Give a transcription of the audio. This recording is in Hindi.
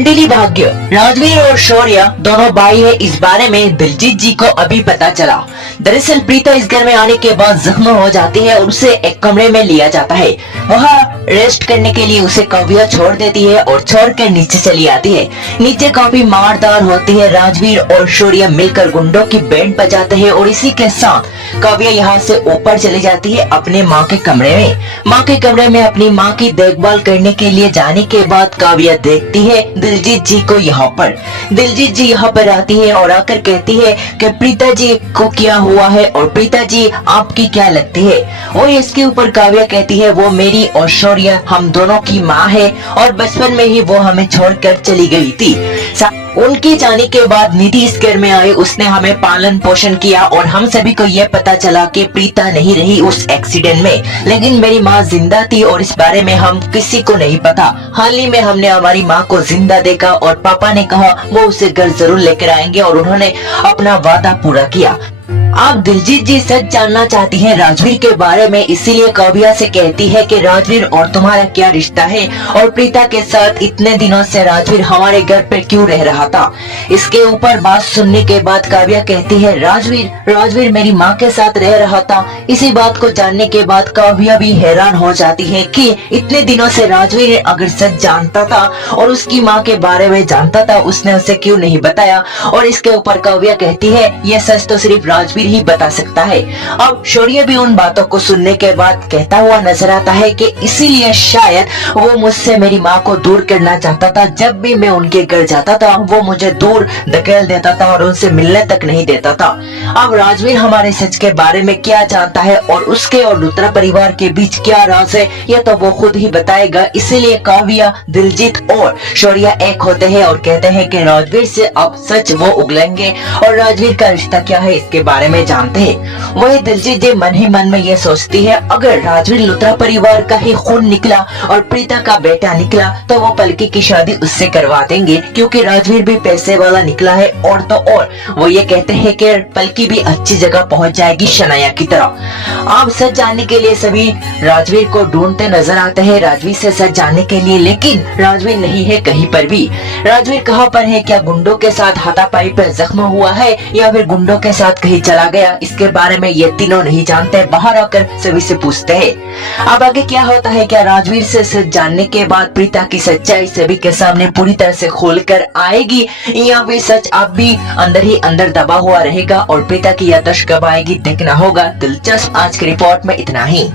कुंडली भाग्य। राजवीर और शौर्य दोनों भाई है, इस बारे में दिलजीत जी को अभी पता चला। दरअसल प्रीता इस घर में आने के बाद जख्म हो जाती है और उसे एक कमरे में लिया जाता है। वहाँ रेस्ट करने के लिए उसे काव्या छोड़ देती है और छोड़कर नीचे चली आती है। नीचे काफी मारदार होती है। राजवीर और शौर्य मिलकर गुंडों की बैंड बजाते हैं और इसी के साथ काव्या यहाँ से ऊपर चली जाती है अपने माँ के कमरे में। माँ के कमरे में अपनी माँ की देखभाल करने के लिए जाने के बाद काव्या देखती है दिलजीत जी को यहाँ पर। दिलजीत जी यहाँ पर आती है और आकर कहती है कि प्रीता जी को क्या हुआ है और प्रीता जी आपकी क्या लगती है। और इसके ऊपर काव्या कहती है वो मेरी और शौर्य हम दोनों की माँ है और बचपन में ही वो हमें छोड़कर चली गई थी। उनके जाने के बाद निधि इस घर में आई, उसने हमें पालन पोषण किया और हम सभी को ये पता चला कि प्रीता नहीं रही उस एक्सीडेंट में, लेकिन मेरी माँ जिंदा थी और इस बारे में हम किसी को नहीं पता। हाल ही में हमने हमारी माँ को जिंदा देखा और पापा ने कहा वो उसे घर जरूर लेकर आएंगे और उन्होंने अपना वादा पूरा किया। आप दिलजीत जी सच जानना चाहती हैं राजवीर के बारे में, इसीलिए काव्या से कहती है कि राजवीर और तुम्हारा क्या रिश्ता है और प्रीता के साथ इतने दिनों से राजवीर हमारे घर पे क्यों रह रहा था। इसके ऊपर बात सुनने के बाद काव्या कहती है राजवीर मेरी माँ के साथ रह रहा था। इसी बात को जानने के बाद काव्या भी हैरान हो जाती है कि इतने दिनों से राजवीर अगर सच जानता था और उसकी माँ के बारे में जानता था, उसने उसे क्यों नहीं बताया। और इसके ऊपर काव्या कहती है ये सच तो सिर्फ राजवीर ही बता सकता है। अब शौर्य भी उन बातों को सुनने के बाद कहता हुआ नजर आता है कि इसीलिए शायद वो मुझसे मेरी माँ को दूर करना चाहता था। जब भी मैं उनके घर जाता था वो मुझे दूर धकेल देता था और उनसे मिलने तक नहीं देता था। अब राजवीर हमारे सच के बारे में क्या जानता है और उसके और लुथरा परिवार के बीच क्या राज है, यह तो वो खुद ही बताएगा। इसीलिए काव्या, दिलजीत और शौर्य एक होते हैं और कहते हैं कि राजवीर से अब सच वो उगलेंगे और राजवीर का रिश्ता क्या है इसके बारे में जानते हैं। वही दिलजीत जी मन ही मन में ये सोचती है अगर राजवीर लुथरा परिवार का ही खून निकला और प्रीता का बेटा निकला तो वो पलकी की शादी उससे करवा देंगे, क्योंकि राजवीर भी पैसे वाला निकला है। और तो और वो ये कहते हैं कि पलकी भी अच्छी जगह पहुंच जाएगी शनाया की तरह। अब सच जानने के लिए सभी राजवीर को ढूंढते नजर आते हैं, राजवीर से सच जानने के लिए, लेकिन राजवीर नहीं है कहीं पर भी। राजवीर कहाँ पर है? क्या गुंडों के साथ हाथापाई पर जख्म हुआ है या फिर गुंडों के साथ कहीं चला गया? इसके बारे में ये तीनों नहीं जानते। बाहर आकर सभी से पूछते हैं। अब आगे क्या होता है? क्या राजवीर से सच जानने के बाद प्रीता की सच्चाई सभी के सामने पूरी तरह से खोलकर आएगी या फिर सच अब भी अंदर ही अंदर दबा हुआ रहेगा और प्रीता की याददाश्त कब आएगी देखना होगा। दिलचस्प आज की रिपोर्ट में इतना ही।